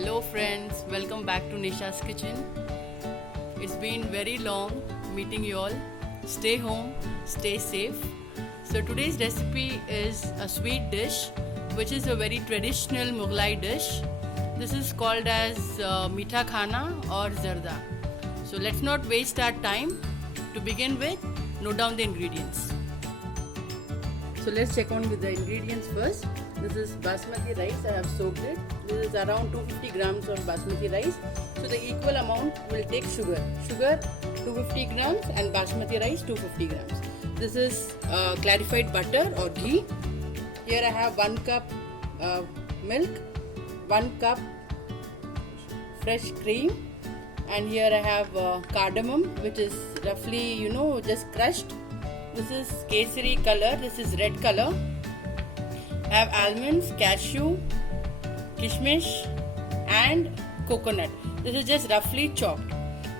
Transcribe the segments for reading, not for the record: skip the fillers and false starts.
Hello friends, welcome back to Nisha's kitchen. It's been very long meeting you all. Stay home, stay safe. So today's recipe is a sweet dish which is a very traditional Mughlai dish. This is called as Meetha Khana or Zarda. So let's not waste our time. To begin with, note down the ingredients. So let's check on with the ingredients first. This is basmati rice, I have soaked it. This is around 250 grams of basmati rice. So the equal amount will take sugar. Sugar 250 grams and basmati rice 250 grams. This is clarified butter or ghee. Here I have 1 cup milk, 1 cup fresh cream, and here I have cardamom, which is roughly just crushed. This is kesari color, this is red color. I have almonds, cashew, kishmish and coconut. This is just roughly chopped.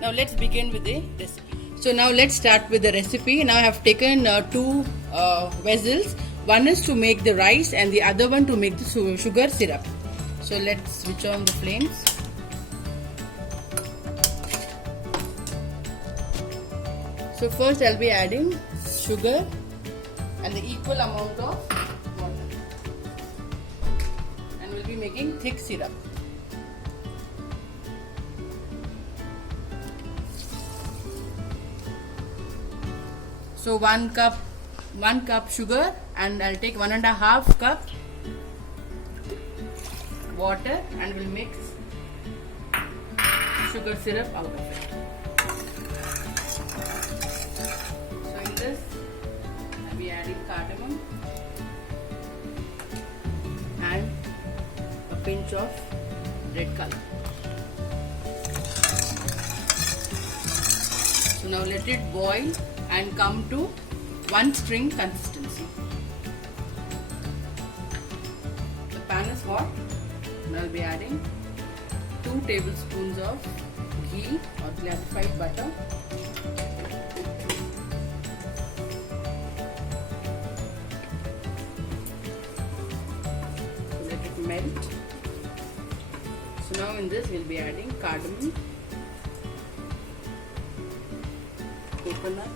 Now let's begin with the recipe. So now let's start with the recipe. Now I have taken two vessels. One is to make the rice and the other one to make the sugar syrup. So let's switch on the flames. So first I'll be adding sugar and the equal amount of water, and we'll be making thick syrup. So 1 cup sugar, and I'll take 1.5 cup water and we'll mix sugar syrup out of it. This I'll be adding cardamom and a pinch of red color. So now let it boil and come to one string consistency. The pan is hot. Now I'll be adding 2 tablespoons of ghee or clarified butter. Melt. So now in this we'll be adding cardamom, coconut,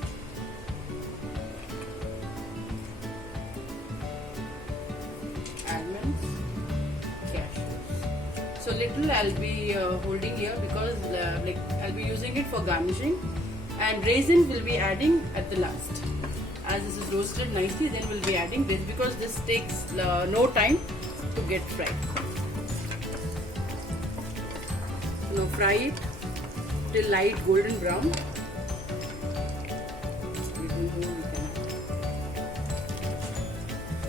almonds, cashews. So little I'll be holding here because I'll be using it for garnishing, and raisins will be adding at the last. As this is roasted nicely, then we'll be adding this because this takes no time to get fried. Now fry it till light golden brown.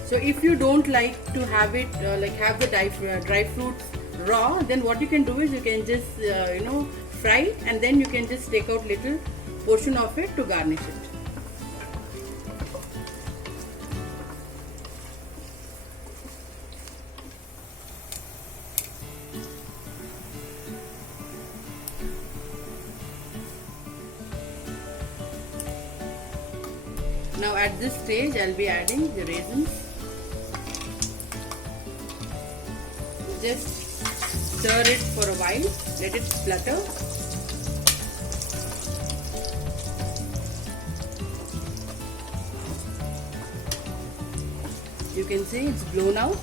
So if you don't like to have it have the dry fruits raw, then what you can do is you can just fry, and then you can just take out little portion of it to garnish it. Now at this stage I'll be adding the raisins. Just stir it for a while, let it splutter. You can see it's blown out.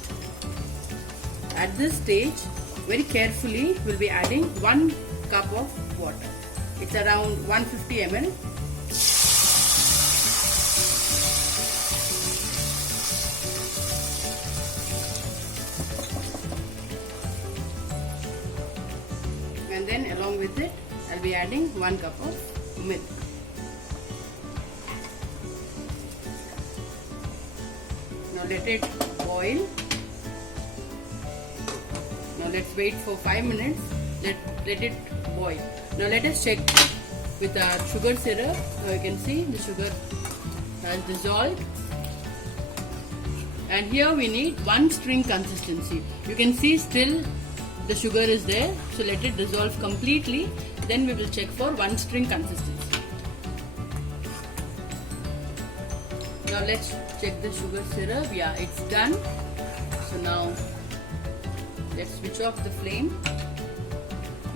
At this stage, very carefully we'll be adding 1 cup of water. It's around 150 ml. And then along with it I'll be adding 1 cup of milk. Now let it boil. Now let's wait for 5 minutes. Let it boil. Now let us check with our sugar syrup. Now you can see the sugar has dissolved. And here we need 1 string consistency. You can see still the sugar is there, so let it dissolve completely, then we will check for 1 string consistency. Now let's check the sugar syrup. Yeah, it's done. So now let's switch off the flame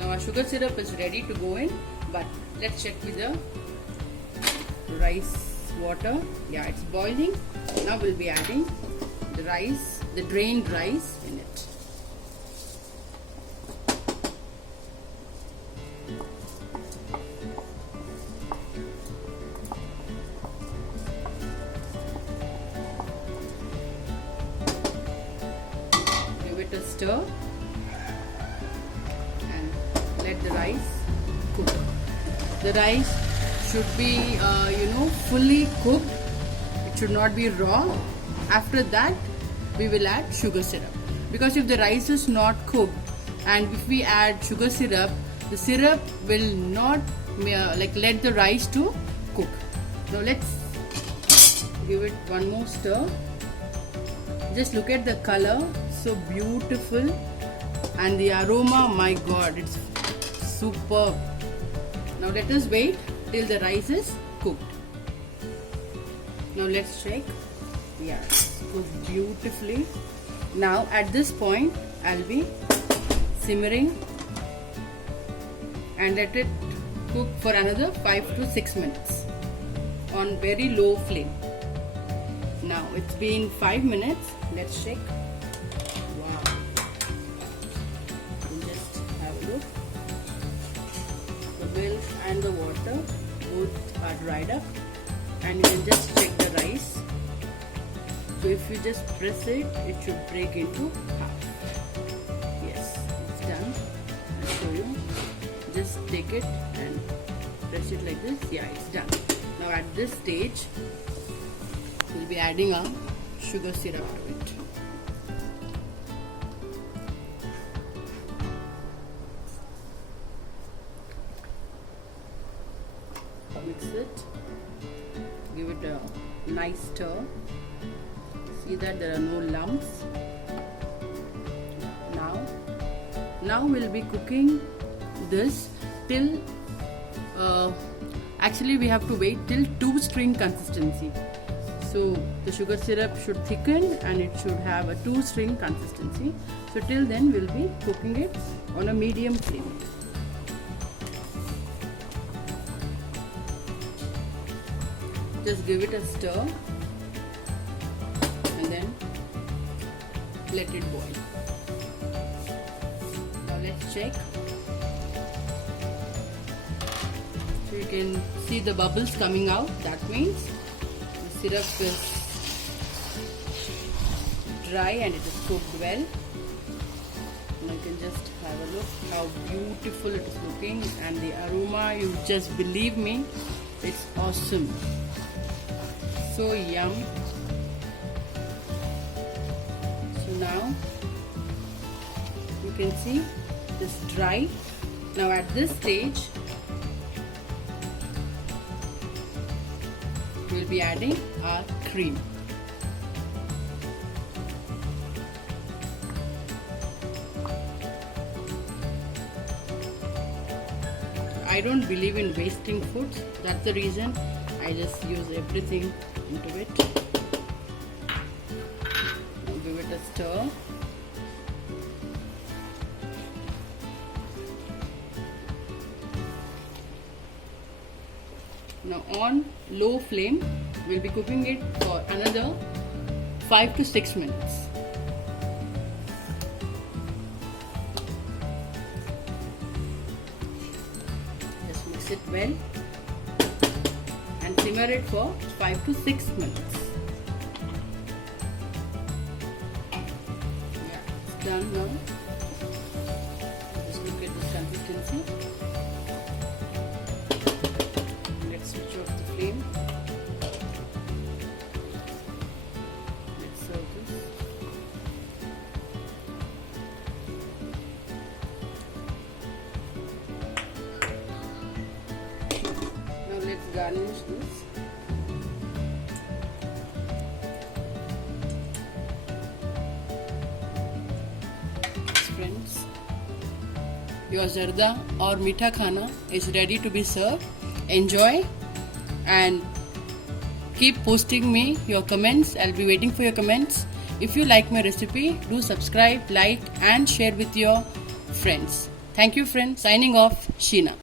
Now our sugar syrup is ready to go in, but let's check with the rice water. Yeah, it's boiling. Now we'll be adding the rice, the drained rice in it. Give it a stir and let the rice cook. The rice should be fully cooked. It should not be raw. After that we will add sugar syrup, because if the rice is not cooked and if we add sugar syrup, the syrup will not let the rice to cook. Now let's give it one more stir. Just look at the color, so beautiful, and the aroma, my god, it's superb. Now let us wait till the rice is cooked. Now let's check. Yeah, it's cooked beautifully. Now at this point I'll be simmering and let it cook for another 5 to 6 minutes on very low flame. Now it's been 5 minutes. Let's check. Wow, just have a look. The milk and the water both are dried up, and you can just check the rice. So if you just press it, it should break into half. Yes, it's done. I'll show you. Just take it and press it like this. Yeah, it's done. Now at this stage we'll be adding our sugar syrup to it. Mix it, give it a nice stir. See that there are no lumps. Now we'll be cooking this till actually we have to wait till 2-string consistency. So the sugar syrup should thicken and it should have a 2-string consistency. So till then we'll be cooking it on a medium flame. Just give it a stir and then let it boil. Now let's check. So you can see the bubbles coming out. That means the syrup is dry and it is cooked well. And you can just have a look how beautiful it is looking, and the aroma, you just believe me, it's awesome. So yum. So now you can see this dry. Now at this stage we'll be adding our cream. I don't believe in wasting food. That's the reason I just use everything into it. I'll give it a stir. Now on low flame, we'll be cooking it for another 5 to 6 minutes. Just mix it well and simmer it for 5 to 6 minutes. Yeah, it's done now. Just look at this consistency. Let's switch off the flame. Let's serve this. Now let's garnish this. Friends, your zarda or meetha khana is ready to be served. Enjoy and keep posting me your comments. I'll be waiting for your comments. If you like my recipe, do subscribe, like and share with your friends. Thank you, friend. Signing off, Sheena.